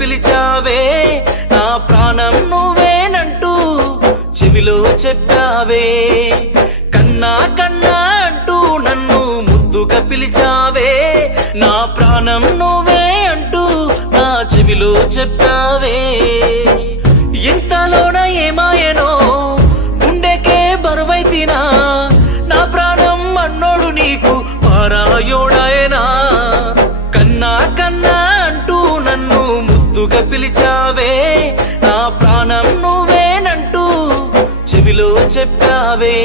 పిలిచావే నా ప్రాణం నువ్వేనంటూ చెవిలో చెప్పావే కన్నా కన్నా అంటూ నన్ను ముద్దుగా పిలిచావే నా ప్రాణం నువ్వే అంటూ నా చెవిలో చెప్పావే ఇంతలోన ఏమాయనో గుండెకే బరువైతినా నా ప్రాణం అన్నోడు నీకు పారాయోడాయనా కన్నా కన్నా అంటూ నన్ను ముద్దుగా పిలిచావే నా ప్రాణం నువ్వేనంటూ చెవిలో చెప్పావే